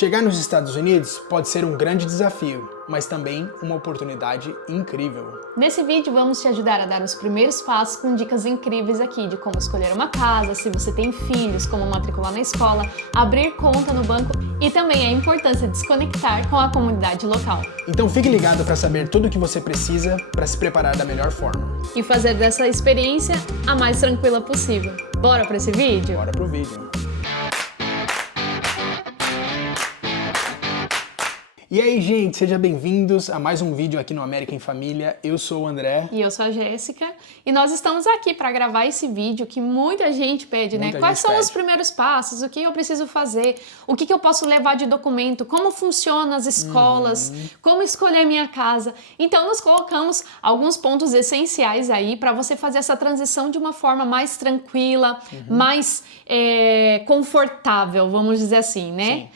Chegar nos Estados Unidos pode ser um grande desafio, mas também uma oportunidade incrível. Nesse vídeo vamos te ajudar a dar os primeiros passos com dicas incríveis aqui de como escolher uma casa, se você tem filhos, como matricular na escola, abrir conta no banco e também a importância de se conectar com a comunidade local. Então fique ligado para saber tudo o que você precisa para se preparar da melhor forma. E fazer dessa experiência a mais tranquila possível. Bora para esse vídeo? Bora pro vídeo. E aí, gente, sejam bem-vindos a mais um vídeo aqui no América em Família. Eu sou o André. E eu sou a Jéssica. E nós estamos aqui para gravar esse vídeo que muita gente pede, né? Quais são os primeiros passos? O que eu preciso fazer? O que eu posso levar de documento? Como funcionam as escolas? Como escolher minha casa? Então, nós colocamos alguns pontos essenciais aí para você fazer essa transição de uma forma mais tranquila, mais confortável, vamos dizer assim, né?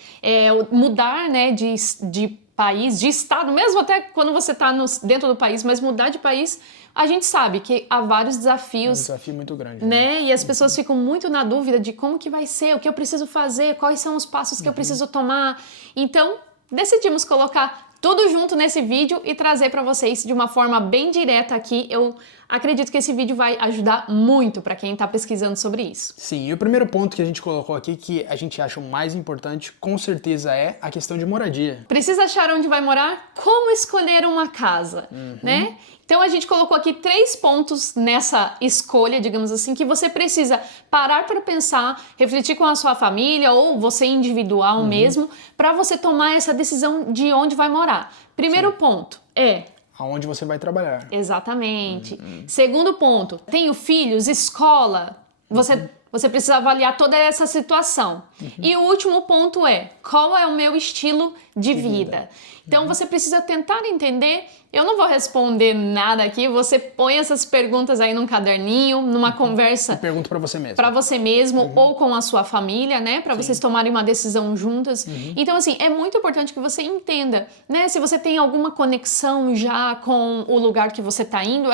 Mudar, né, de país, de estado, mesmo até quando você está dentro do país, mas mudar de país, a gente sabe que há vários desafios. É um desafio muito grande. Né? E as pessoas ficam muito na dúvida de como que vai ser, o que eu preciso fazer, quais são os passos que eu preciso tomar. Então, decidimos colocar tudo junto nesse vídeo e trazer para vocês de uma forma bem direta aqui. Eu acredito que esse vídeo vai ajudar muito para quem está pesquisando sobre isso. Sim, e o primeiro ponto que a gente colocou aqui, que a gente acha o mais importante, com certeza é a questão de moradia. Precisa achar onde vai morar? Como escolher uma casa, né? Então a gente colocou aqui 3 pontos nessa escolha, digamos assim, que você precisa parar para pensar, refletir com a sua família ou você individual mesmo, para você tomar essa decisão de onde vai morar. Primeiro ponto é... Aonde você vai trabalhar. Exatamente. Segundo ponto, tenho filhos, escola, você precisa avaliar toda essa situação. E o último ponto é, qual é o meu estilo de vida? Então você precisa tentar entender, eu não vou responder nada aqui, você põe essas perguntas aí num caderninho, numa conversa. E pergunta para você mesmo. Para você mesmo ou com a sua família, né? Para vocês tomarem uma decisão juntas. Então, assim, é muito importante que você entenda, né? Se você tem alguma conexão já com o lugar que você tá indo,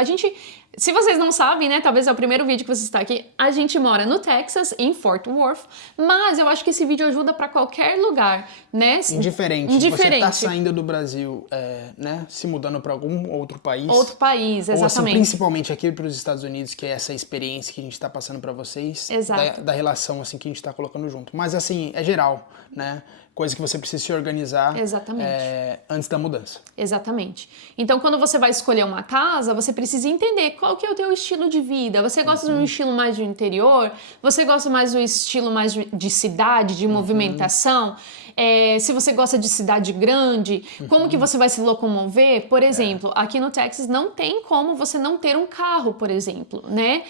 se vocês não sabem, né, talvez é o primeiro vídeo que você está aqui, a gente mora no Texas, em Fort Worth, mas eu acho que esse vídeo ajuda para qualquer lugar, né? Indiferente. Você tá saindo do Brasil, né, se mudando para algum outro país. Outro país, exatamente. Ou assim, principalmente aqui para os Estados Unidos, que é essa experiência que a gente está passando para vocês. Exato. Da relação, assim, que a gente está colocando junto. Mas, assim, é geral, né? Coisa que você precisa se organizar antes da mudança. Exatamente. Então, quando você vai escolher uma casa, você precisa entender qual que é o teu estilo de vida. Você gosta de um estilo mais de interior? Você gosta mais do estilo mais de cidade, de movimentação? Se você gosta de cidade grande, como que você vai se locomover? Por exemplo, aqui no Texas não tem como você não ter um carro, por exemplo, né?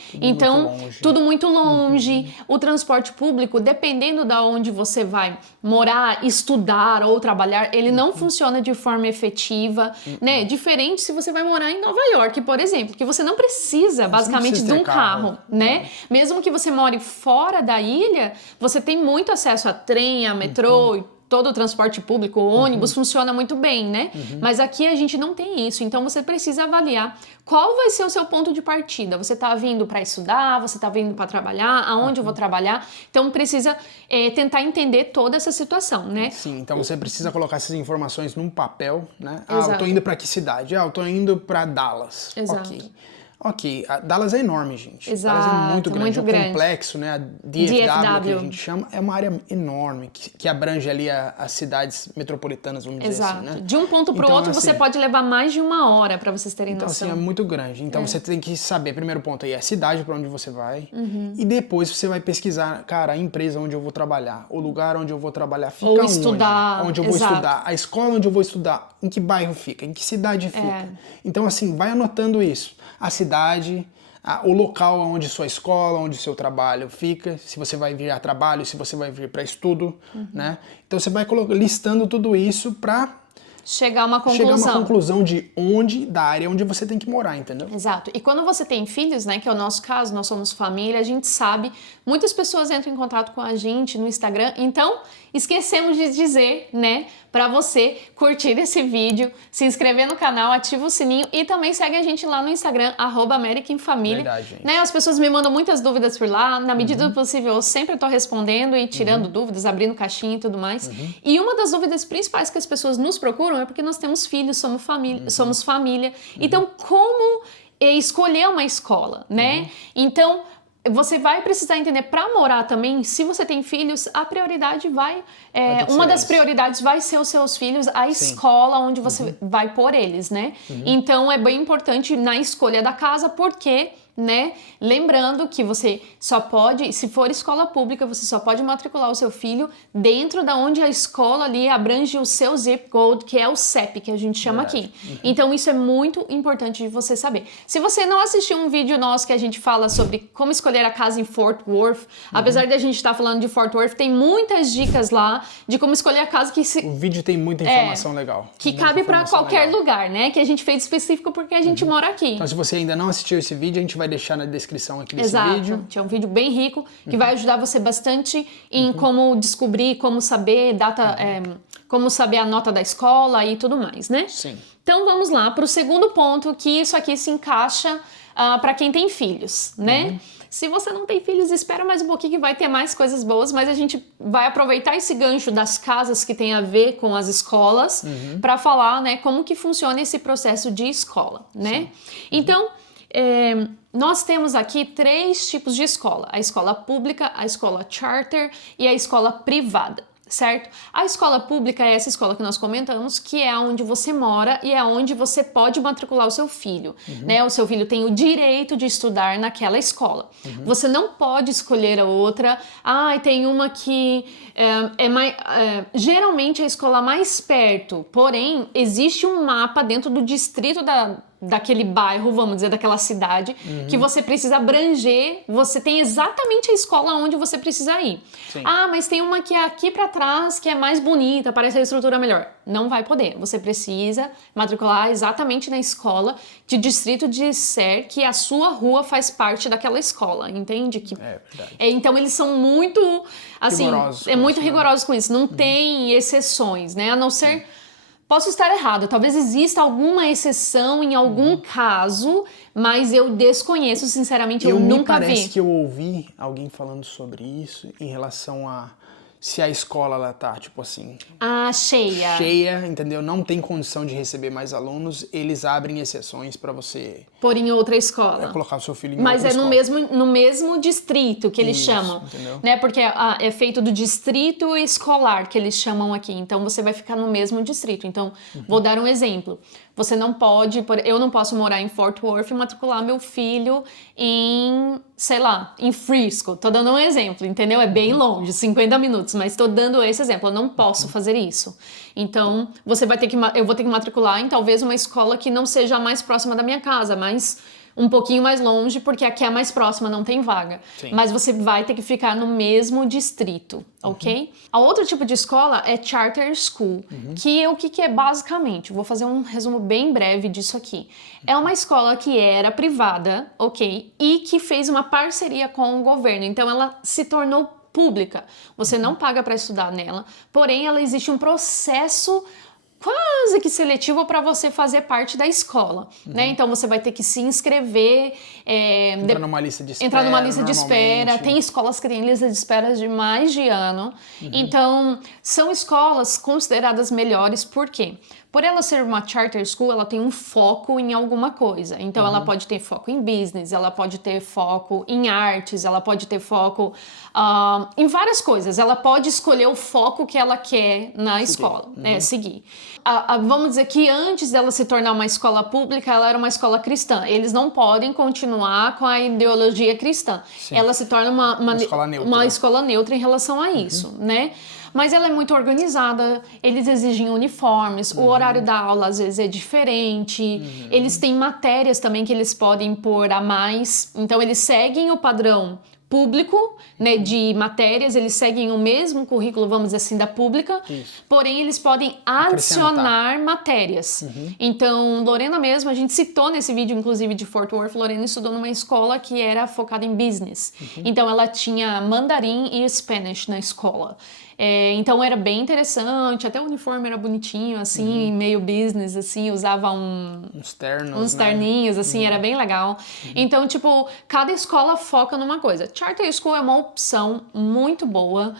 Tudo muito longe. O transporte público, dependendo de onde você vai morar, estudar ou trabalhar, ele não funciona de forma efetiva, né? Diferente se você vai morar em Nova York, por exemplo, que você não precisa, basicamente, de um carro, né? Mesmo que você more fora da ilha, você tem muito acesso a trem, a metrô e todo o transporte público, o ônibus funciona muito bem, né? Mas aqui a gente não tem isso, então você precisa avaliar qual vai ser o seu ponto de partida. Você tá vindo para estudar, você tá vindo para trabalhar, aonde eu vou trabalhar? Então precisa tentar entender toda essa situação, né? Sim, então você precisa colocar essas informações num papel, né? Exato. Eu tô indo para que cidade? Eu tô indo para Dallas. Exato. Ok, a Dallas é enorme, gente. Exato, Dallas é muito grande. muito grande. Complexo, né? A DFW, que a gente chama, é uma área enorme, que abrange ali as cidades metropolitanas, vamos dizer assim, né? De um ponto para o outro, você pode levar mais de 1 hora para vocês terem noção. Então, assim, é muito grande. Então, você tem que saber, primeiro ponto aí, a cidade para onde você vai. E depois você vai pesquisar, cara, a empresa onde eu vou trabalhar, o lugar onde eu vou trabalhar, fica ou estudar, onde eu vou estudar, a escola onde eu vou estudar, em que bairro fica, em que cidade fica. Então, assim, vai anotando isso. A cidade, o local onde sua escola, onde seu trabalho fica, se você vai vir a trabalho, se você vai vir para estudo, né? Então você vai listando tudo isso para chegar a uma chegar a conclusão. uma conclusão da área onde você tem que morar, entendeu? Exato. E quando você tem filhos, né, que é o nosso caso, nós somos família, a gente sabe, muitas pessoas entram em contato com a gente no Instagram, então esquecemos de dizer, né, para você curtir esse vídeo, se inscrever no canal, ativa o sininho e também segue a gente lá no Instagram, @AmericanFamily. Verdade, gente. Né, as pessoas me mandam muitas dúvidas por lá, na medida do possível eu sempre estou respondendo e tirando dúvidas, abrindo caixinha e tudo mais. E uma das dúvidas principais que as pessoas nos procuram é porque nós temos filhos, somos família. Então, como escolher uma escola, né? Então, você vai precisar entender, para morar também, se você tem filhos, a prioridade uma das prioridades vai ser os seus filhos, a escola onde você vai pôr eles, né? Então, é bem importante na escolha da casa, porque, né, lembrando que você só pode, se for escola pública, você só pode matricular o seu filho dentro da onde a escola ali abrange o seu zip code, que é o CEP, que a gente chama aqui. Então, isso é muito importante de você saber. Se você não assistiu um vídeo nosso que a gente fala sobre como escolher a casa em Fort Worth, apesar de a gente estar falando de Fort Worth, tem muitas dicas lá de como escolher a casa que O vídeo tem muita informação legal. Que cabe para qualquer lugar, né? Que a gente fez específico porque a gente mora aqui. Então, se você ainda não assistiu esse vídeo, a gente vai deixar na descrição aqui desse Exato. vídeo. É um vídeo bem rico que vai ajudar você bastante em como descobrir, como saber como saber a nota da escola e tudo mais, né? Sim. Então vamos lá para o segundo ponto, que isso aqui se encaixa para quem tem filhos, né? Se você não tem filhos, espera mais um pouquinho que vai ter mais coisas boas, mas a gente vai aproveitar esse gancho das casas que tem a ver com as escolas para falar, né, como que funciona esse processo de escola, né? Então, nós temos aqui 3 tipos de escola: a escola pública, a escola charter e a escola privada, certo? A escola pública é essa escola que nós comentamos, que é onde você mora e é onde você pode matricular o seu filho, né? O seu filho tem o direito de estudar naquela escola. Você não pode escolher a outra. Tem uma que geralmente é a escola mais perto, porém existe um mapa dentro do distrito daquele bairro, vamos dizer, daquela cidade, que você precisa abranger, você tem exatamente a escola onde você precisa ir. Sim. Mas tem uma que é aqui pra trás, que é mais bonita, parece a estrutura melhor. Não vai poder. Você precisa matricular exatamente na escola de distrito de ser que a sua rua faz parte daquela escola, entende? Verdade. Então eles são muito, assim, rigorosos com isso. Não tem exceções, né? A não ser... Posso estar errado, talvez exista alguma exceção em algum caso, mas eu desconheço, sinceramente, eu nunca vi. Parece que eu ouvi alguém falando sobre isso em relação a se a escola ela tá, tipo assim... cheia. Cheia, entendeu? Não tem condição de receber mais alunos, eles abrem exceções para você... Pôr em outra escola. Colocar o seu filho em Mas outra escola. no mesmo distrito que eles chamam. Entendeu? Né? Porque é feito do distrito escolar que eles chamam aqui. Então, você vai ficar no mesmo distrito. Então, vou dar um exemplo. Você não pode... Eu não posso morar em Fort Worth e matricular meu filho em, sei lá, em Frisco. Tô dando um exemplo, entendeu? É bem longe, 50 minutos. Mas tô dando esse exemplo. Eu não posso fazer isso. Então, eu vou ter que matricular em talvez uma escola que não seja a mais próxima da minha casa, mas um pouquinho mais longe, porque aqui é a mais próxima, não tem vaga. Sim. Mas você vai ter que ficar no mesmo distrito, ok? A outro tipo de escola é Charter School, que o que é basicamente? Vou fazer um resumo bem breve disso aqui. É uma escola que era privada, ok? E que fez uma parceria com o governo. Então, ela se tornou pública. Você não paga para estudar nela, porém, ela existe um processo quase que seletivo para você fazer parte da escola, né? Então você vai ter que se inscrever, entrar numa lista de espera. Tem escolas que têm lista de espera de mais de ano. Então são escolas consideradas melhores, por quê? Por ela ser uma charter school, ela tem um foco em alguma coisa. Então, ela pode ter foco em business, ela pode ter foco em artes, ela pode ter foco em várias coisas. Ela pode escolher o foco que ela quer na escola, seguir. Vamos dizer que antes dela se tornar uma escola pública, ela era uma escola cristã. Eles não podem continuar com a ideologia cristã. Sim. Ela se torna uma escola neutra em relação a isso, né? Mas ela é muito organizada, eles exigem uniformes, o horário da aula às vezes é diferente, eles têm matérias também que eles podem pôr a mais, então eles seguem o padrão público, né, de matérias, eles seguem o mesmo currículo, vamos dizer assim, da pública, porém eles podem adicionar matérias. Então, Lorena mesmo, a gente citou nesse vídeo, inclusive, de Fort Worth, Lorena estudou numa escola que era focada em business. Então, ela tinha mandarim e Spanish na escola. Então era bem interessante, até o uniforme era bonitinho, assim, meio business, assim, usava uns ternos, uns terninhos, assim, era bem legal. Então, tipo, cada escola foca numa coisa. Charter School é uma opção muito boa,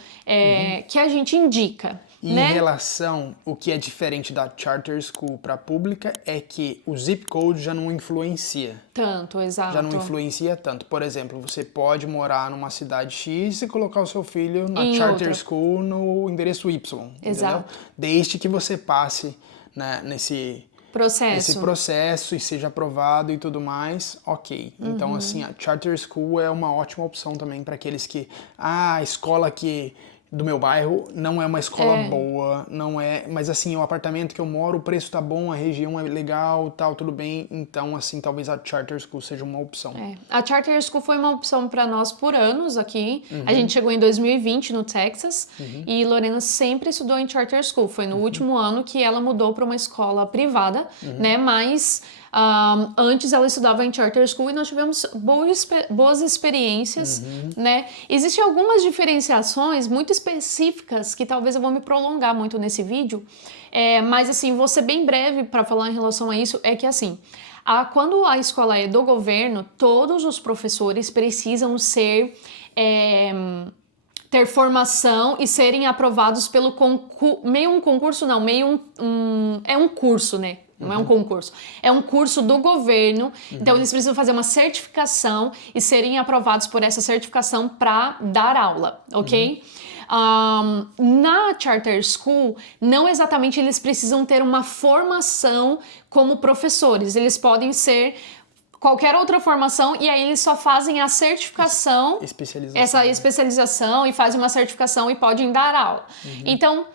que a gente indica. E né? em relação, o que é diferente da Charter School para a pública é que o zip code já não influencia. Tanto, exato. Já não influencia tanto. Por exemplo, você pode morar numa cidade X e colocar o seu filho na Charter School no endereço Y. Exato. Entendeu? Desde que você passe, né, nesse processo e seja aprovado e tudo mais, ok. Então, assim, a Charter School é uma ótima opção também para aqueles que... a escola que... do meu bairro não é uma escola boa, não é, mas assim, o apartamento que eu moro, o preço tá bom, a região é legal, tal, tudo bem, então assim, talvez a Charter School seja uma opção. A Charter School foi uma opção para nós por anos aqui, a gente chegou em 2020 no Texas e Lorena sempre estudou em Charter School, foi no último ano que ela mudou para uma escola privada, né, mas... antes ela estudava em Charter School e nós tivemos boas experiências, né? Existem algumas diferenciações muito específicas que talvez eu vou me prolongar muito nesse vídeo, mas assim, vou ser bem breve para falar em relação a isso, é que assim, quando a escola é do governo, todos os professores precisam ter formação e serem aprovados pelo meio um concurso, não, meio é um curso, né? Não é um concurso. É um curso do governo, então eles precisam fazer uma certificação e serem aprovados por essa certificação para dar aula, ok? Na Charter School, não exatamente eles precisam ter uma formação como professores, eles podem ser qualquer outra formação e aí eles só fazem a certificação, essa especialização e fazem uma certificação e podem dar aula. Então,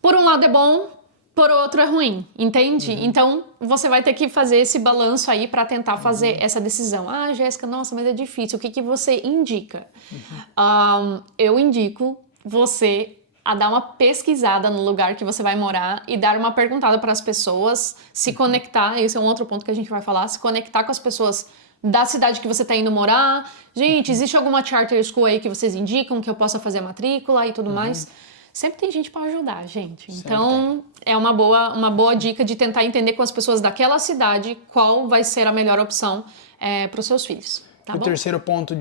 por um lado é bom, por outro é ruim, entende? Então, você vai ter que fazer esse balanço aí para tentar fazer essa decisão. Ah, Jéssica, nossa, mas é difícil. O que que você indica? Eu indico você a dar uma pesquisada no lugar que você vai morar e dar uma perguntada para as pessoas, se conectar, esse é um outro ponto que a gente vai falar, se conectar com as pessoas da cidade que você está indo morar. Gente, existe alguma charter school aí que vocês indicam que eu possa fazer a matrícula e tudo mais? Sempre tem gente para ajudar, gente. Então, é uma boa dica de tentar entender com as pessoas daquela cidade qual vai ser a melhor opção para os seus filhos. Tá bom? Terceiro ponto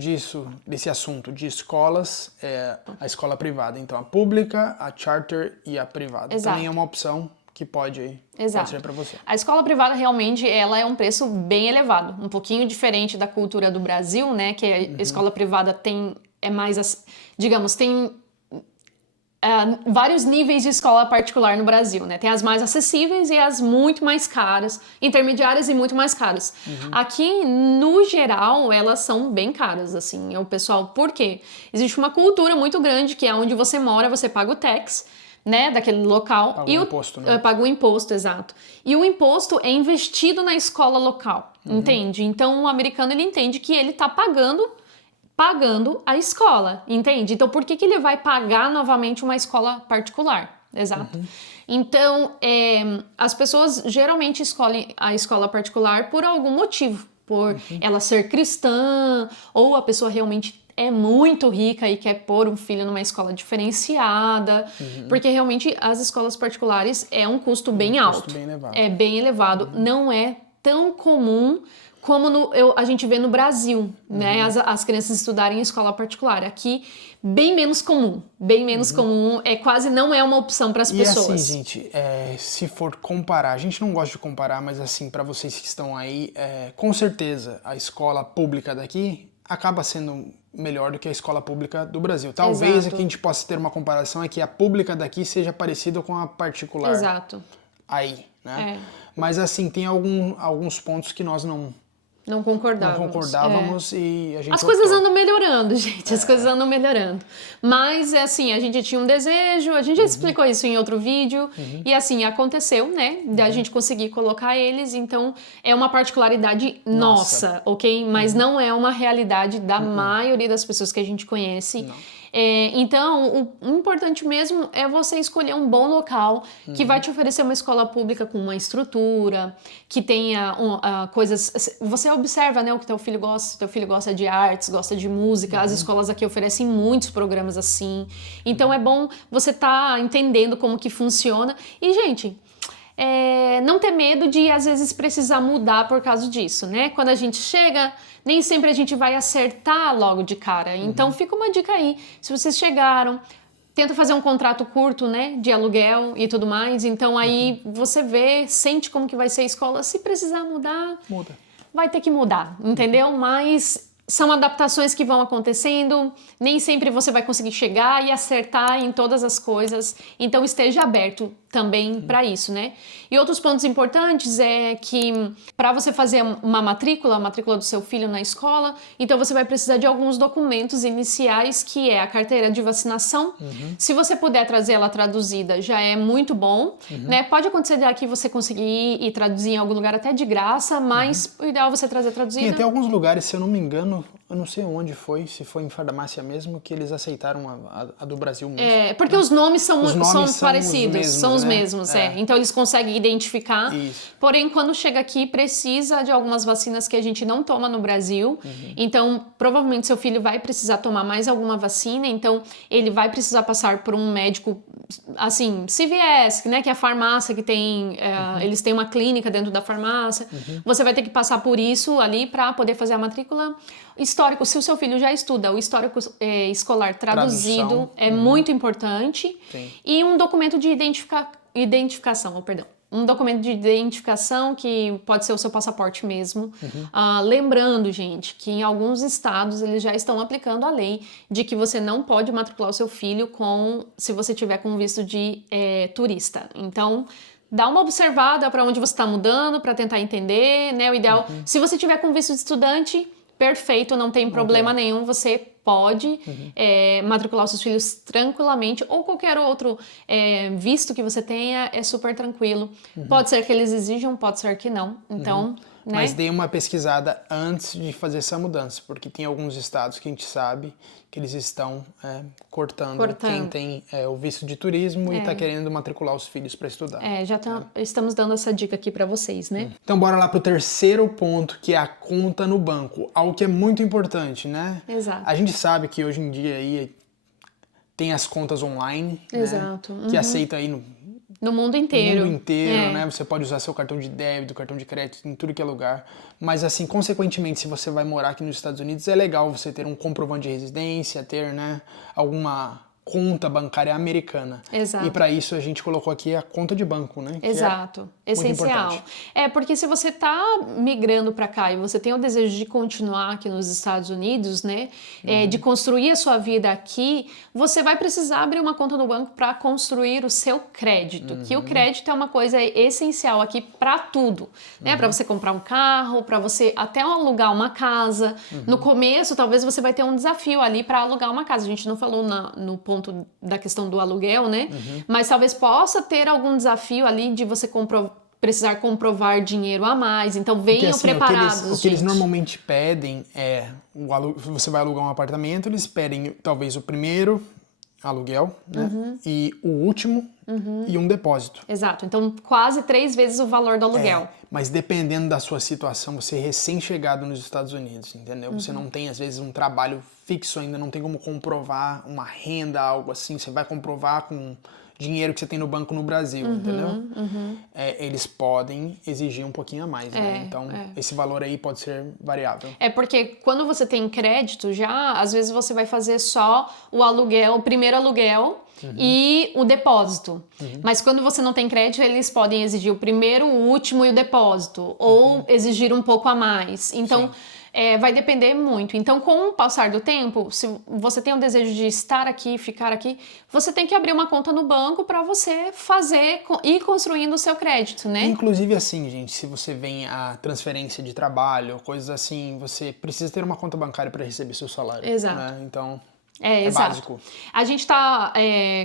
desse assunto de escolas é a escola privada. Então, a pública, a charter e a privada. Exato. Também é uma opção que pode ser para você. A escola privada realmente ela é um preço bem elevado, um pouquinho diferente da cultura do Brasil, né? Que a escola privada é mais, digamos, tem vários níveis de escola particular no Brasil, né? Tem as mais acessíveis e as muito mais caras, intermediárias e muito mais caras. Aqui, no geral, elas são bem caras, assim, o pessoal, por quê? Existe uma cultura muito grande que é onde você mora, você paga o tax, né, daquele local. Paga o imposto, né? Paga o imposto, exato. E o imposto é investido na escola local, entende? Então, o americano, ele entende que ele tá pagando a escola, entende? Então, por que ele vai pagar novamente uma escola particular? Exato. Então, as pessoas geralmente escolhem a escola particular por algum motivo. Por ela ser cristã, ou a pessoa realmente é muito rica e quer pôr um filho numa escola diferenciada. Porque realmente as escolas particulares é um custo bem alto. Custo bem elevado. É bem elevado. Não é tão comum como a gente vê no Brasil, né? As crianças estudarem em escola particular. Aqui, bem menos comum. Bem menos comum. Quase não é uma opção para as pessoas. E assim, gente, se for comparar, a gente não gosta de comparar, mas assim, para vocês que estão aí, com certeza a escola pública daqui acaba sendo melhor do que a escola pública do Brasil. Talvez aqui a gente possa ter uma comparação, é que a pública daqui seja parecida com a particular. Exato. Aí, né? Mas assim, tem alguns pontos que nós não Não concordávamos. E a gente As coisas andam melhorando, gente. As coisas andam melhorando. Mas, assim, a gente tinha um desejo, a gente já explicou isso em outro vídeo. E, assim, aconteceu, né? Da gente conseguir colocar eles. Então, é uma particularidade nossa, ok? Mas não é uma realidade da maioria das pessoas que a gente conhece. Não. Então, o importante mesmo é você escolher um bom local que vai te oferecer uma escola pública com uma estrutura, que tenha coisas... Você observa, né, o que teu filho gosta. Teu filho gosta de artes, gosta de música. As escolas aqui oferecem muitos programas assim. Então, é bom você estar entendendo como que funciona. E, gente... não ter medo de, às vezes, precisar mudar por causa disso, né? Quando a gente chega, nem sempre a gente vai acertar logo de cara. Então, fica uma dica aí. Se vocês chegaram, tenta fazer um contrato curto, né? De aluguel e tudo mais. Então, aí você vê, sente como que vai ser a escola. Se precisar mudar, vai ter que mudar, entendeu? Mas... são adaptações que vão acontecendo, nem sempre você vai conseguir chegar e acertar em todas as coisas, então esteja aberto também para isso, né? E outros pontos importantes é que para você fazer uma matrícula, a matrícula do seu filho na escola, então você vai precisar de alguns documentos iniciais, que é a carteira de vacinação. Se você puder trazer ela traduzida, já é muito bom, né? Pode acontecer de aqui você conseguir ir traduzir em algum lugar até de graça, mas o ideal é você trazer traduzida. Tem até alguns lugares, se eu não me engano, eu não sei onde foi, se foi em farmácia mesmo, que eles aceitaram a do Brasil mesmo. Porque os nomes são parecidos, são os mesmos, Então eles conseguem identificar. Isso. Porém, quando chega aqui, precisa de algumas vacinas que a gente não toma no Brasil. Então, provavelmente seu filho vai precisar tomar mais alguma vacina. Então, ele vai precisar passar por um médico, assim, CVS, né? Que é a farmácia que tem... eles têm uma clínica dentro da farmácia. Você vai ter que passar por isso ali para poder fazer a matrícula. Histórico, se o seu filho já estuda, o histórico escolar traduzido é muito importante. Sim. E um documento de identificação, um documento de identificação que pode ser o seu passaporte mesmo. Lembrando, gente, que em alguns estados eles já estão aplicando a lei de que você não pode matricular o seu filho se você tiver com visto de turista. Então, dá uma observada para onde você está mudando, para tentar entender, né? O ideal, se você tiver com visto de estudante, perfeito, não tem problema nenhum, você pode matricular os seus filhos tranquilamente, ou qualquer outro visto que você tenha, é super tranquilo. Pode ser que eles exijam, pode ser que não, então... Né? Mas dê uma pesquisada antes de fazer essa mudança, porque tem alguns estados que a gente sabe que eles estão cortando quem tem o visto de turismo e está querendo matricular os filhos para estudar. Estamos dando essa dica aqui para vocês, né? Então bora lá pro terceiro ponto, que é a conta no banco, algo que é muito importante, né? Exato. A gente sabe que hoje em dia aí tem as contas online, Exato. Né? Que aceita aí no mundo inteiro. No mundo inteiro, né? Você pode usar seu cartão de débito, cartão de crédito, em tudo que é lugar. Mas, assim, consequentemente, se você vai morar aqui nos Estados Unidos, é legal você ter um comprovante de residência, ter, né, alguma conta bancária americana. Exato. E para isso a gente colocou aqui a conta de banco, né? Exato. Essencial. Porque se você tá migrando para cá e você tem o desejo de continuar aqui nos Estados Unidos, né? De construir a sua vida aqui, você vai precisar abrir uma conta no banco para construir o seu crédito. Que o crédito é uma coisa essencial aqui para tudo, né? Para você comprar um carro, para você até alugar uma casa. No começo, talvez você vai ter um desafio ali para alugar uma casa. A gente não falou no ponto da questão do aluguel, né? Mas talvez possa ter algum desafio ali de você precisar comprovar dinheiro a mais. Então venham preparados. O que eles normalmente pedem você vai alugar um apartamento, eles pedem talvez o primeiro aluguel, né? E o último e um depósito. Exato. Então quase 3 vezes o valor do aluguel. Mas dependendo da sua situação, você é recém-chegado nos Estados Unidos, entendeu? Você não tem, às vezes, um trabalho fixo ainda, não tem como comprovar uma renda, algo assim. Você vai comprovar com dinheiro que você tem no banco no Brasil, entendeu? Eles podem exigir um pouquinho a mais, né? Então, esse valor aí pode ser variável. Porque quando você tem crédito já, às vezes você vai fazer só o aluguel, o primeiro aluguel, e o depósito. Mas quando você não tem crédito, eles podem exigir o primeiro, o último e o depósito. Ou exigir um pouco a mais. Então, vai depender muito. Então, com o passar do tempo, se você tem o desejo de estar aqui, ficar aqui, você tem que abrir uma conta no banco para você ir construindo o seu crédito, né? Inclusive assim, gente, se você vem a transferência de trabalho, coisas assim, você precisa ter uma conta bancária para receber seu salário. Exato. Né? Então, exato. básico. A gente está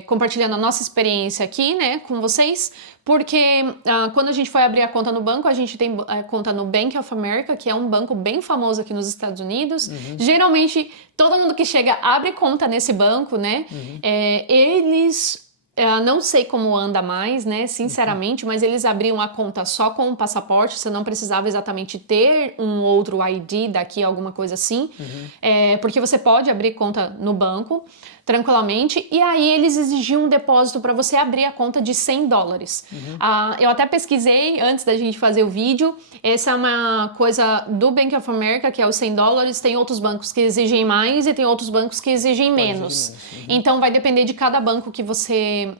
compartilhando a nossa experiência aqui, né, com vocês, porque quando a gente foi abrir a conta no banco, a gente tem conta no Bank of America, que é um banco bem famoso aqui nos Estados Unidos. Geralmente, todo mundo que chega abre conta nesse banco, né? Eles... não sei como anda mais, né, sinceramente, mas eles abriam a conta só com o passaporte, você não precisava exatamente ter um outro ID daqui, alguma coisa assim, porque você pode abrir conta no banco tranquilamente, e aí eles exigiam um depósito para você abrir a conta de $100. Eu até pesquisei antes da gente fazer o vídeo, essa é uma coisa do Bank of America, que é os $100, tem outros bancos que exigem mais e tem outros bancos que exigem menos. Então vai depender de cada banco que você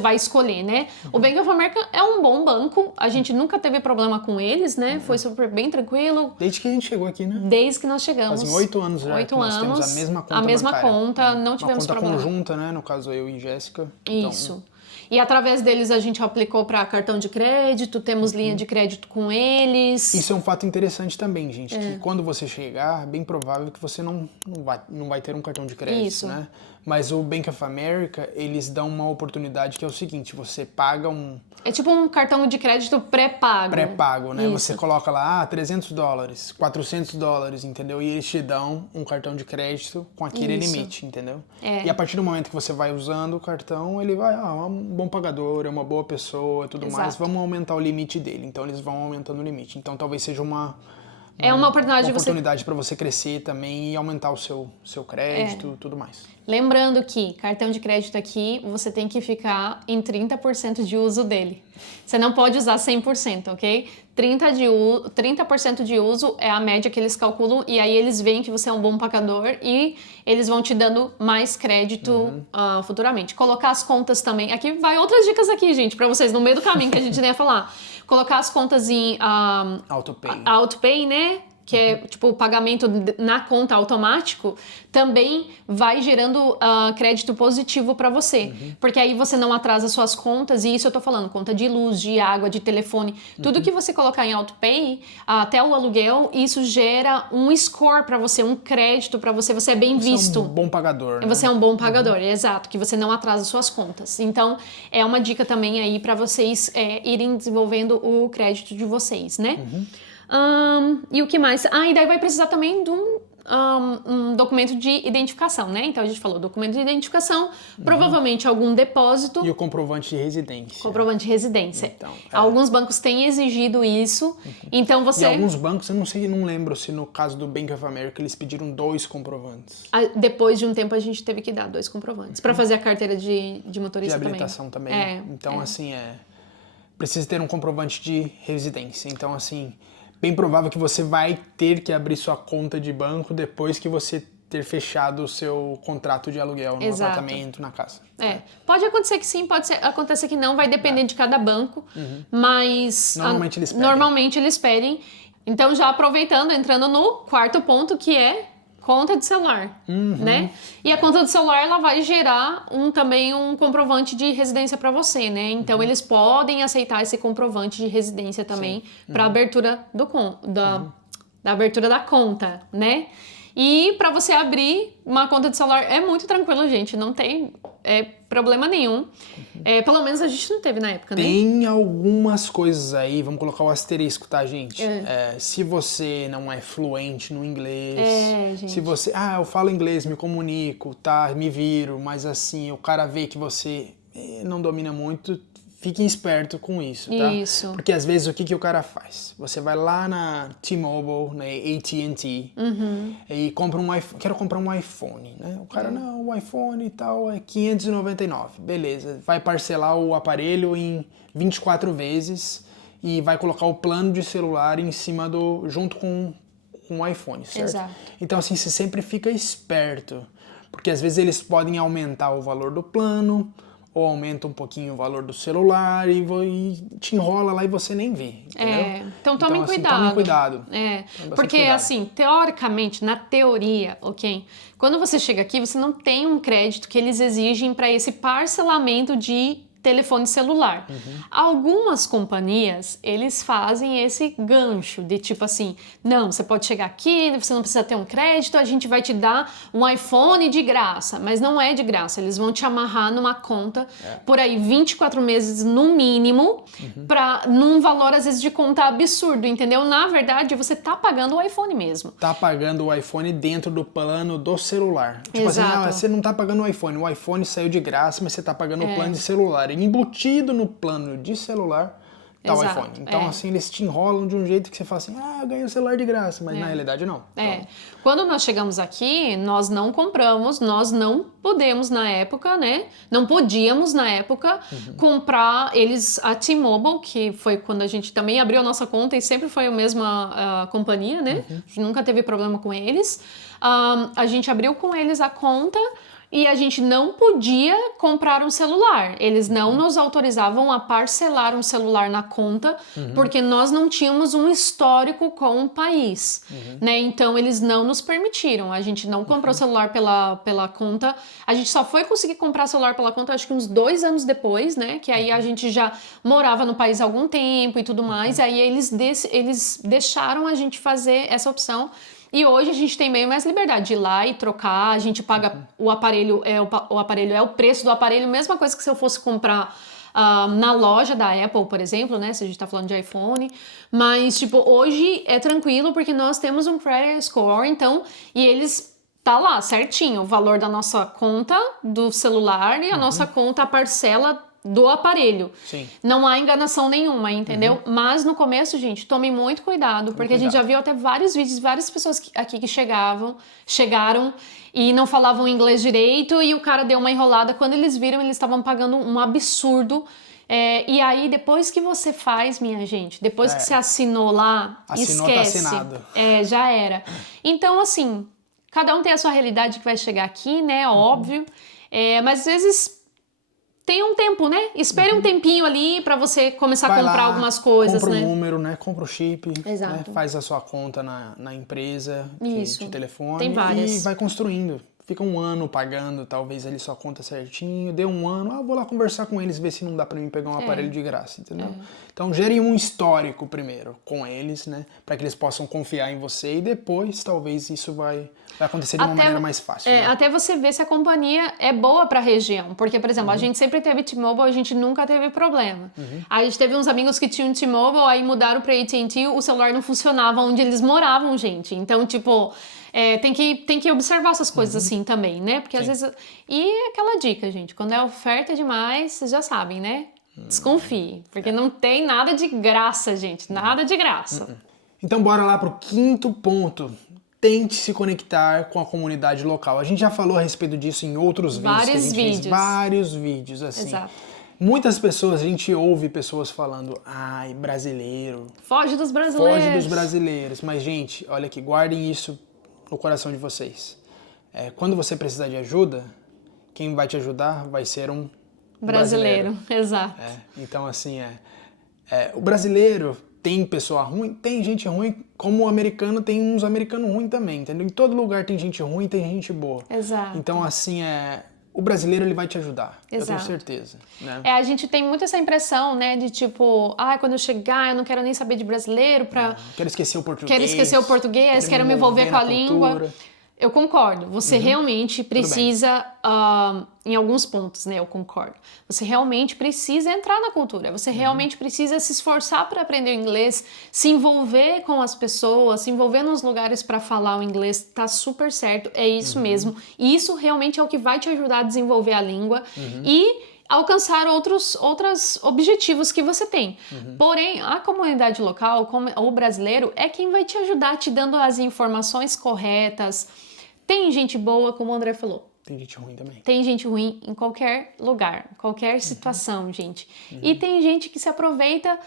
vai escolher, né? O Bank of America é um bom banco, a gente nunca teve problema com eles, né? Foi super bem tranquilo. Desde que a gente chegou aqui, né? Desde que nós chegamos. Fazem 8 anos já que nós temos a mesma conta bancária. Não tivemos uma conta problema. Conjunta, né? No caso, eu e Jéssica. Isso. Então... E através deles a gente aplicou para cartão de crédito, temos linha de crédito com eles. Isso é um fato interessante também, gente, que quando você chegar, é bem provável que você não vai ter um cartão de crédito, né? Mas o Bank of America, eles dão uma oportunidade que é o seguinte, você paga um... É tipo um cartão de crédito pré-pago. Pré-pago, né? Isso. Você coloca lá, $300, $400, entendeu? E eles te dão um cartão de crédito com aquele limite, entendeu? E a partir do momento que você vai usando o cartão, ele vai, é um bom pagador, é uma boa pessoa, tudo mais, vamos aumentar o limite dele. Então eles vão aumentando o limite. Então talvez seja uma oportunidade para você crescer também e aumentar o seu crédito, tudo mais. Lembrando que cartão de crédito aqui, você tem que ficar em 30% de uso dele. Você não pode usar 100%, ok? 30% de uso é a média que eles calculam e aí eles veem que você é um bom pagador e eles vão te dando mais crédito futuramente. Colocar as contas também. Aqui vai outras dicas aqui, gente, para vocês, no meio do caminho que a gente nem ia falar. Colocar as contas em autopay, né? Que é tipo o pagamento na conta automático, também vai gerando crédito positivo para você. Porque aí você não atrasa suas contas, e isso eu tô falando, conta de luz, de água, de telefone. Tudo que você colocar em autopay, até o aluguel, isso gera um score para você, um crédito para você, você é bem visto. Você é um bom pagador, né? Você é um bom pagador, exato, que você não atrasa suas contas. Então, é uma dica também aí para vocês irem desenvolvendo o crédito de vocês, né? E o que mais? E daí vai precisar também de um documento de identificação, né? Então a gente falou documento de identificação, provavelmente algum depósito. E o comprovante de residência. Comprovante de residência. Então, alguns bancos têm exigido isso, então você... E alguns bancos, eu não lembro se no caso do Bank of America eles pediram 2 comprovantes. Depois de um tempo a gente teve que dar 2 comprovantes, para fazer a carteira de motorista também. De habilitação também. Então assim, precisa ter um comprovante de residência. Então assim... Bem provável que você vai ter que abrir sua conta de banco depois que você ter fechado o seu contrato de aluguel no apartamento, na casa. Pode acontecer que sim, pode acontecer que não, vai depender de cada banco, mas... Normalmente eles pedem. Então, já aproveitando, entrando no quarto ponto, que é conta de celular, né? E a conta de celular, ela vai gerar também um comprovante de residência para você, né? Então, eles podem aceitar esse comprovante de residência também para abertura da abertura da conta, né? E para você abrir uma conta de celular é muito tranquilo, gente. Não tem problema nenhum. Pelo menos a gente não teve na época, né? Tem algumas coisas aí, vamos colocar o asterisco, tá, gente? Se você não é fluente no inglês, gente. se você... eu falo inglês, me comunico, tá, me viro, mas assim, o cara vê que você não domina muito... Fiquem esperto com isso, tá? Isso. Porque às vezes o que o cara faz? Você vai lá na T-Mobile, na AT&T e compra um iPhone. Quero comprar um iPhone, né? O cara, não, o iPhone e tal é $599. Beleza. Vai parcelar o aparelho em 24 vezes e vai colocar o plano de celular em cima junto com o iPhone, certo? Exato. Então assim, você sempre fica esperto. Porque às vezes eles podem aumentar o valor do plano, ou aumenta um pouquinho o valor do celular e te enrola lá e você nem vê, entendeu? Então tomem assim, cuidado. Tomem cuidado. Porque cuidado. assim, teoricamente, na teoria, ok? Quando você chega aqui, você não tem um crédito que eles exigem para esse parcelamento de telefone celular. Algumas companhias, eles fazem esse gancho de tipo assim, não, você pode chegar aqui, você não precisa ter um crédito, a gente vai te dar um iPhone de graça, mas não é de graça, eles vão te amarrar numa conta por aí 24 meses no mínimo, num valor às vezes de conta absurdo, entendeu? Na verdade, você tá pagando o iPhone mesmo. Tá pagando o iPhone dentro do plano do celular. Tipo Exato. assim, você não tá pagando o iPhone saiu de graça, mas você tá pagando o plano de celular. E embutido no plano de celular tá o iPhone. Então, assim, eles te enrolam de um jeito que você fala assim, eu ganhei o celular de graça, mas na realidade não. Então, Quando nós chegamos aqui, nós não compramos, nós não podemos na época, né? Não podíamos na época comprar a T-Mobile, que foi quando a gente também abriu a nossa conta e sempre foi a mesma companhia, né? A gente nunca teve problema com eles. A gente abriu com eles a conta e a gente não podia comprar um celular. Eles não nos autorizavam a parcelar um celular na conta, porque nós não tínhamos um histórico com o país, né? Então, eles não nos permitiram. A gente não comprou celular pela conta. A gente só foi conseguir comprar celular pela conta, acho que uns 2 anos depois, né? Que aí a gente já morava no país há algum tempo e tudo mais. Aí eles deixaram a gente fazer essa opção. E hoje a gente tem bem mais liberdade de ir lá e trocar, a gente paga o aparelho, o aparelho é o preço do aparelho, mesma coisa que se eu fosse comprar na loja da Apple, por exemplo, né, se a gente tá falando de iPhone, mas tipo, hoje é tranquilo porque nós temos um credit score, então, e eles tá lá certinho, o valor da nossa conta do celular e a nossa conta, a parcela do aparelho. Sim. Não há enganação nenhuma, entendeu? Mas no começo, gente, tomem muito cuidado, porque a gente já viu até vários vídeos, várias pessoas aqui que chegaram e não falavam inglês direito e o cara deu uma enrolada. Quando eles viram, eles estavam pagando um absurdo. E aí, depois que você faz, minha gente, depois que você assinou lá, esquece. Tá assinado. Já era. Então, assim, cada um tem a sua realidade que vai chegar aqui, né? Óbvio. Mas às vezes tem um tempo, né? Espere um tempinho ali pra você começar a comprar algumas coisas, compra né? o número, né? Compra o chip, Exato. né? Faz a sua conta na empresa de telefone Tem várias. e vai construindo. Fica 1 ano pagando, talvez ali sua conta certinho, deu 1 ano, vou lá conversar com eles, ver se não dá pra mim pegar um aparelho de graça, entendeu? Então gere um histórico primeiro com eles, né? Pra que eles possam confiar em você e depois talvez isso vai acontecer de uma maneira mais fácil. Né? Até você ver se a companhia é boa pra região, porque, por exemplo, a gente sempre teve T-Mobile, a gente nunca teve problema. A gente teve uns amigos que tinham T-Mobile, aí mudaram pra AT&T, o celular não funcionava onde eles moravam, gente. Então, tipo... tem que observar essas coisas assim também, né? Porque às vezes... E aquela dica, gente, quando é oferta demais, vocês já sabem, né? Desconfie, porque não tem nada de graça, gente, nada de graça. Então bora lá pro 5º ponto. Tente se conectar com a comunidade local. A gente já falou a respeito disso em outros vídeos que a gente fez. Vários vídeos, assim. Exato. Muitas pessoas, a gente ouve pessoas falando, ai, brasileiro. Foge dos brasileiros. Foge dos brasileiros. Mas, gente, olha aqui, guardem isso no coração de vocês. Quando você precisar de ajuda, quem vai te ajudar vai ser um brasileiro. Exato. Então, assim, o brasileiro tem pessoa ruim, tem gente ruim, como o americano tem uns americanos ruins também, entendeu? Em todo lugar tem gente ruim, tem gente boa. Exato. Então, assim, o brasileiro ele vai te ajudar. Exato. Eu tenho certeza. Né? A gente tem muito essa impressão, né, de tipo, quando eu chegar, eu não quero nem saber de brasileiro pra... Quero esquecer o português. Quero esquecer o português, quero me envolver com a língua. Eu concordo, você realmente precisa, em alguns pontos, né, eu concordo. Você realmente precisa entrar na cultura, você realmente precisa se esforçar para aprender o inglês, se envolver com as pessoas, se envolver nos lugares para falar o inglês, tá super certo, é isso mesmo. E isso realmente é o que vai te ajudar a desenvolver a língua e alcançar outros objetivos que você tem. Porém, a comunidade local, o brasileiro, é quem vai te ajudar te dando as informações corretas. Tem gente boa, como o André falou. Tem gente ruim também. Tem gente ruim em qualquer lugar, qualquer situação, gente. E tem gente que se aproveita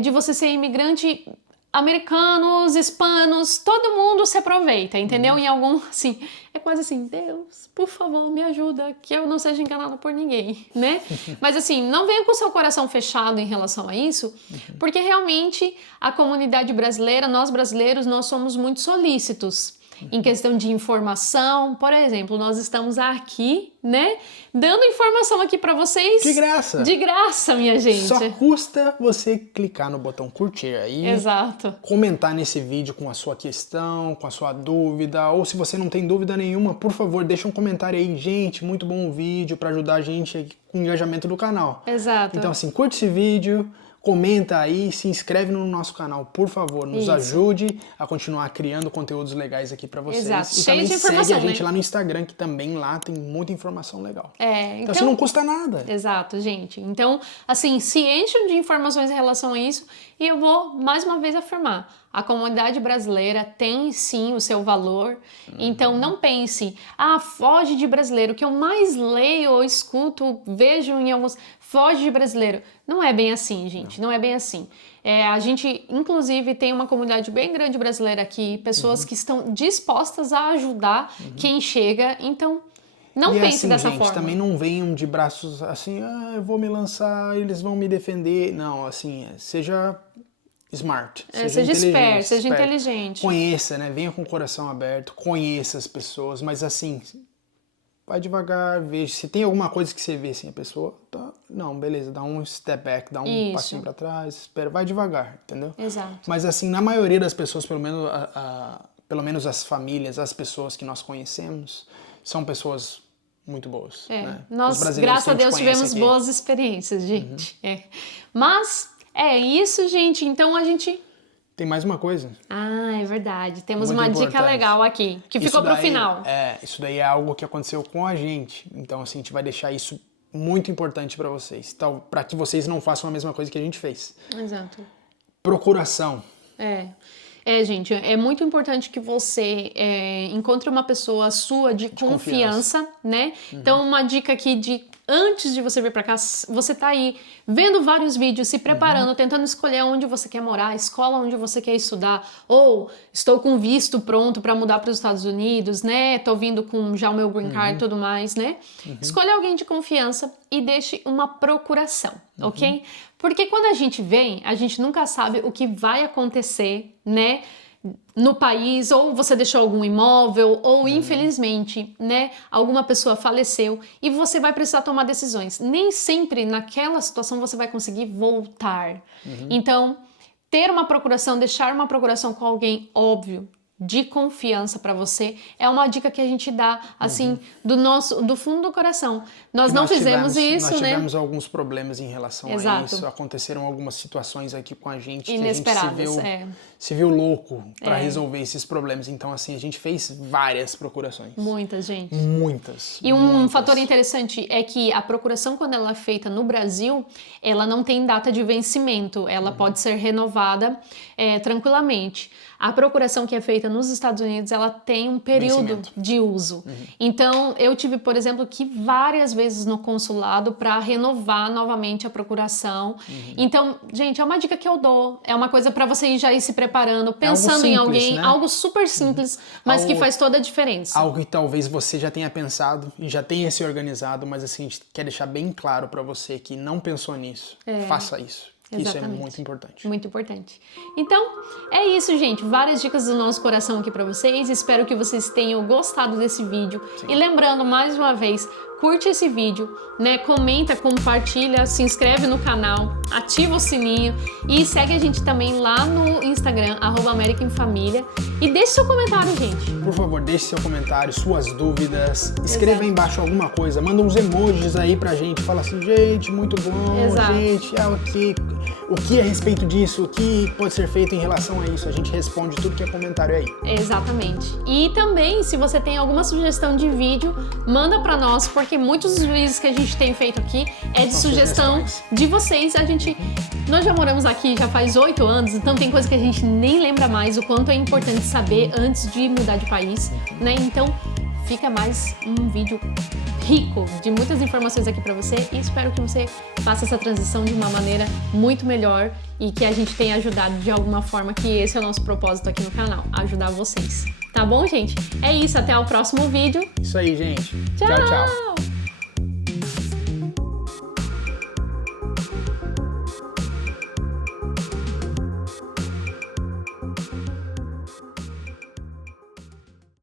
de você ser imigrante americanos, hispanos, todo mundo se aproveita, entendeu? Em algum, assim, é quase assim, Deus, por favor, me ajuda, que eu não seja enganado por ninguém, né? Mas assim, não venha com o seu coração fechado em relação a isso, porque realmente a comunidade brasileira, nós brasileiros, nós somos muito solícitos em questão de informação. Por exemplo, nós estamos aqui, né, dando informação aqui pra vocês. De graça. De graça, minha gente. Só custa você clicar no botão curtir aí. Exato. Comentar nesse vídeo com a sua questão, com a sua dúvida, ou se você não tem dúvida nenhuma, por favor, deixa um comentário aí. Gente, muito bom o vídeo pra ajudar a gente com o engajamento do canal. Exato. Então assim, curte esse vídeo, comenta aí, se inscreve no nosso canal, por favor, nos ajude a continuar criando conteúdos legais aqui pra vocês. Exato. E Cheio também de informação, segue a gente né? lá no Instagram, que também lá tem muita informação legal. Então Então assim, não custa nada. Exato, gente. Então, assim, se enchem de informações em relação a isso, e eu vou mais uma vez afirmar, a comunidade brasileira tem sim o seu valor, então não pense, foge de brasileiro, o que eu mais leio ou escuto, vejo em alguns, foge de brasileiro. Não é bem assim, gente, não é bem assim. A gente, inclusive, tem uma comunidade bem grande brasileira aqui, pessoas que estão dispostas a ajudar quem chega, então não pense assim, dessa gente, forma. Também não venham de braços assim, eu vou me lançar, eles vão me defender. Não, assim, seja smart, seja esperto, seja inteligente. Conheça, né? Venha com o coração aberto, conheça as pessoas, mas assim, vai devagar, veja. Se tem alguma coisa que você vê assim, a pessoa, tá, não, beleza, dá um step back, dá um passinho pra trás, espera, vai devagar, entendeu? Exato. Mas assim, na maioria das pessoas, pelo menos as famílias, as pessoas que nós conhecemos, são pessoas muito boas. Né? Nós, graças a Deus, tivemos boas experiências, gente. Mas é isso, gente. Então a gente... Tem mais uma coisa. É verdade. Temos muito uma importante. Dica legal aqui, que ficou pro final. Isso daí é algo que aconteceu com a gente. Então, assim, a gente vai deixar isso muito importante pra vocês. Então, pra que vocês não façam a mesma coisa que a gente fez. Exato. Procuração. Gente, é muito importante que você encontre uma pessoa sua de confiança, né? Então, uma dica aqui de antes de você vir pra cá, você tá aí vendo vários vídeos, se preparando, tentando escolher onde você quer morar, a escola onde você quer estudar, ou estou com visto pronto pra mudar para os Estados Unidos, né? Tô vindo com já o meu green card e tudo mais, né? Escolha alguém de confiança e deixe uma procuração, ok? Porque quando a gente vem, a gente nunca sabe o que vai acontecer, né? No país, ou você deixou algum imóvel, ou infelizmente, né, alguma pessoa faleceu e você vai precisar tomar decisões. Nem sempre naquela situação você vai conseguir voltar. Então, ter uma procuração, deixar uma procuração com alguém, óbvio, de confiança pra você, é uma dica que a gente dá, assim, do fundo do coração. Nós não fizemos isso, né? Nós tivemos alguns problemas em relação a isso. Aconteceram algumas situações aqui com a gente inesperadas, que a gente se viu louco pra resolver esses problemas. Então, assim, a gente fez várias procurações. Muitas, gente. Muitas. E um fator interessante é que a procuração, quando ela é feita no Brasil, ela não tem data de vencimento. Ela pode ser renovada tranquilamente. A procuração que é feita nos Estados Unidos, ela tem um período de uso. Então, eu tive, por exemplo, que ir várias vezes no consulado para renovar novamente a procuração. Então, gente, é uma dica que eu dou. É uma coisa para você já ir se preparando, pensando em alguém. Né? Algo super simples, mas que faz toda a diferença. Algo que talvez você já tenha pensado e já tenha se organizado, mas assim, a gente quer deixar bem claro para você que não pensou nisso. Faça isso. Isso é muito importante. Muito importante. Então, é isso, gente. Várias dicas do nosso coração aqui pra vocês. Espero que vocês tenham gostado desse vídeo. E lembrando, mais uma vez, curte esse vídeo, né? Comenta, compartilha, se inscreve no canal, ativa o sininho e segue a gente também lá no Instagram, @AmericanFamília. E deixe seu comentário, gente. Por favor, deixe seu comentário, suas dúvidas. Escreva aí embaixo alguma coisa. Manda uns emojis aí pra gente. Fala assim, gente, muito bom. Gente, o que a respeito disso? O que pode ser feito em relação a isso? A gente responde tudo que é comentário aí. Exatamente. E também, se você tem alguma sugestão de vídeo, manda pra nós, porque muitos dos vídeos que a gente tem feito aqui é de sugestão de vocês. Nós já moramos aqui já faz 8 anos, então tem coisa que a gente nem lembra mais o quanto é importante saber antes de mudar de país, né? Então, fica mais um vídeo rico de muitas informações aqui pra você e espero que você faça essa transição de uma maneira muito melhor e que a gente tenha ajudado de alguma forma, que esse é o nosso propósito aqui no canal, ajudar vocês. Tá bom, gente? É isso, até o próximo vídeo. Isso aí, gente. Tchau! Tchau, tchau.